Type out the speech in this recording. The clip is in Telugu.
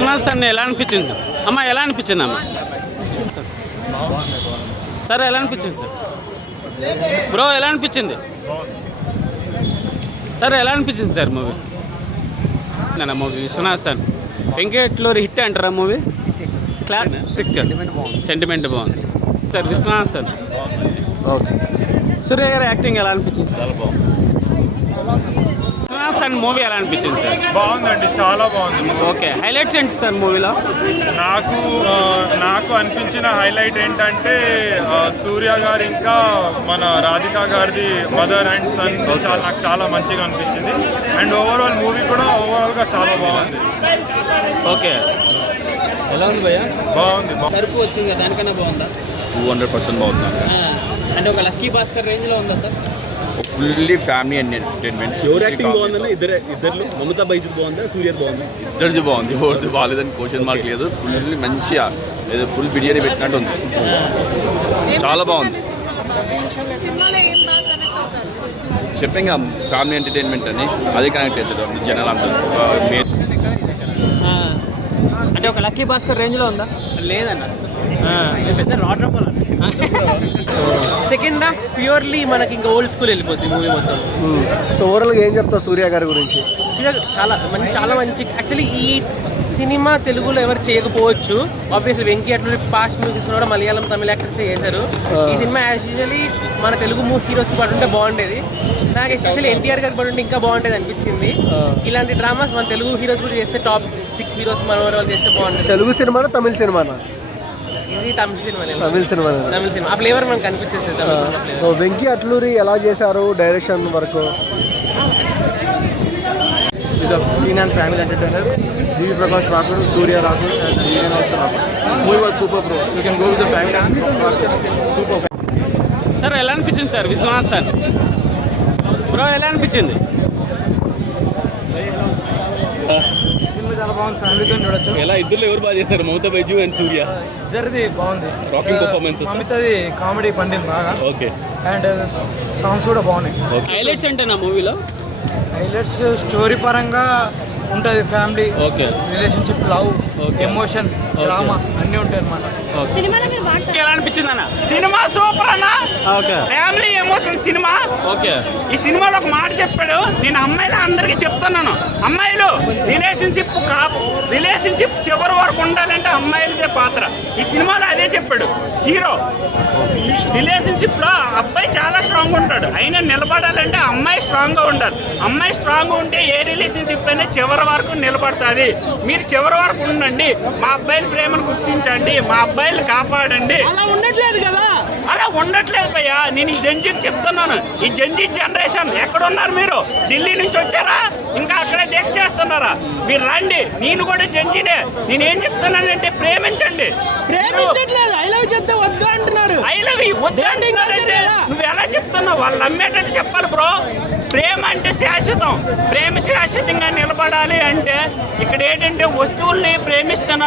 విశ్వనాథ్ సార్ ఎలా అనిపించింది అమ్మ? ఎలా అనిపించింది అమ్మ? సార్ ఎలా అనిపించింది సార్? బ్రో ఎలా అనిపించింది సార్? ఎలా అనిపించింది sir movie? Movie Viswanath sir Venkateswari hit అంటారా మూవీ? సెంటిమెంట్ బాగుంది sir. Viswanath sir okay. Surya గారి యాక్టింగ్ ఎలా అనిపించింది? చాలా బాగుంది. విశ్వనాథ్ సార్ మూవీ ఎలా అనిపించింది సార్? బాగుందండి, చాలా బాగుంది. ఓకే, హైలైట్స్ ఏంటి సార్ మూవీలో? నాకు అనిపించిన హైలైట్ ఏంటంటే సూర్య గారు ఇంకా మన రాధికా గారిది మదర్ అండ్ సన్ నాకు చాలా మంచిగా అనిపించింది. అండ్ ఓవరాల్ మూవీ కూడా ఓవరాల్గా చాలా బాగుంది. ఓకే, ఎలా ఉంది భయ్యా? బాగుంది. సరుకు వచ్చింది, దానికన్నా బాగుందా? 200% బాగుంది. అంటే ఒక లక్కీ భాస్కర్ రేంజ్లో ఉందా sir? Fully family and entertainment. ఎవరు యాక్టింగ్ బాగుందన్న? ఇద్దరు మమతా బైజుత్ బాగుందా, సూర్య బాగుంది? ఇద్దరిది బాగుంది, ఎవరిది బాగాలేదని క్వశ్చన్ మార్క్ లేదు. ఫుల్లీ మంచిగా ఏదో ఫుల్ బిర్యానీ పెట్టినట్టు ఉంది. చాలా బాగుంది. చెప్పంగా ఫ్యామిలీ ఎంటర్టైన్మెంట్ అని అది కనెక్ట్ అవుతుంది జనాలు అందరూ. అంటే ఒక లక్కీ భాస్కర్ రేంజ్లో ఉందా? లేదన్న, పెద్ద రాడ్ రబ్బల్ సెకండ్ హాఫ్ ప్యూర్లీ మనకి ఇంకా ఓల్డ్ స్కూల్ వెళ్ళిపోద్ది మూవీ మొత్తం. సో ఓవరాల్గా ఏం చెప్తావు సూర్య గారి గురించి? ఇది చాలా మంచి. యాక్చువల్లీ ఈ సినిమా తెలుగులో ఎవరు చేయకపోవచ్చు. ఆబ్వియస్లీ వెంకీ అట్లా పాస్ట్ మూవీస్ కూడా మలయాళం తమిళ యాక్టర్స్ చేశారు. ఈ సినిమా యాజ్ యూజువల్లీ మన తెలుగు హీరోస్కి పడి ఉంటే బాగుండేది. నాకు ఎస్పెషల్లీ ఎన్టీఆర్ గారికి పడి ఉంటే ఇంకా బాగుండేది అనిపించింది. ఇలాంటి డ్రామాస్ మన తెలుగు హీరోస్ కూడా చేస్తే టాప్ 6 హీరోస్ మన వాళ్ళు చేస్తే బాగుంటుంది. తెలుగు సినిమానా తమిళ సినిమానా? ఇది తమిళ సినిమా. తమిళ సినిమా ఆ ఫ్లేవర్ మనకు కనిపించేది. సో వెంకీ అట్లూరి ఎలా చేశారు డైరెక్షన్ వరకు? It's a clean and family entertainer. G.V. Prakash Rathod, Surya Rathod, and Viren also Rathod. Movie was super, bro. You can go with the family. Super. Sir ఎలా అనిపించింది సార్ విశ్వనాథ్ సార్? బ్రో ఎలా అనిపించింది? సినిమా చాలా బాగుంది, ఫ్యామిలీతో చూడొచ్చు. ఎలా ఇద్దరు ఎవరు బాగా చేశారు, మమతా బైజు అండ్ సూర్య? ఇద్దరిది బాగుంది. Rocking performances. అమితది కామెడీ పండింది బాగా. ఓకే. అండ్ సాంగ్స్ కూడా బాగున్నాయి. హైలైట్స్ ఏంటన్నా మూవీలో? హైలైట్స్ స్టోరీ పరంగా ఉంటుంది. Family, okay, relationship, love, emotion, drama అన్నీ ఉంటాయి అన్నమాట. ఎలా అనిపించింది అన్న? సినిమా సూపర్ అన్న. Okay, family emotion cinema. Okay. ఈ సినిమాలో ఒక మాట చెప్పాడు, నేను అమ్మాయిలు అందరికీ చెప్తున్నాను, అమ్మాయిలు రిలేషన్షిప్ చివరి వరకు ఉండాలంటే అమ్మాయిలదే పాత్ర. ఈ సినిమాలో అదే చెప్పాడు హీరో. ఈ రిలేషన్షిప్ లో అబ్బాయి చాలా స్ట్రాంగ్ ఉంటాడు, అయినా నిలబడాలంటే అమ్మాయి స్ట్రాంగ్ గా ఉండాలి. అమ్మాయి స్ట్రాంగ్ ఉంటే ఏ రిలేషన్షిప్ అయినా చివరి వరకు నిలబడుతుంది. మీరు చివరి వరకు ఉండండి, మా అబ్బాయిల ప్రేమను గుర్తించండి, మా అబ్బాయిలు కాపాడండి. అలా ఉండట్లేదు కదా, అలా ఉండట్లేదు భయ్యా. నేను ఈ జంజీకి చెప్తున్నాను, ఈ జంజీ జనరేషన్ ఎక్కడున్నారు మీరు? ఢిల్లీ నుంచి వచ్చారా, ఇంకా అక్కడే దీక్ష చేస్తున్నారా? మీరు రండి, నేను కూడా జంజీనే. నేనేం చెప్తున్నానంటే ప్రేమించండి. ఐ లవ్ చెప్తే వద్దు అంటున్నారు. ఐ లవ్ యూ వద్దు అంటున్నారంటే నువ్వు ఎలా చెప్తున్నావు? వాళ్ళు నమ్మేటట్టు చెప్పాలి బ్రో. ప్రేమ అంటే శాశ్వతం, ప్రేమ శాశ్వతంగా నిలబడాలి అంటే ఇక్కడ ఏంటంటే వస్తువుల్ని ప్రేమిస్తున్నారు.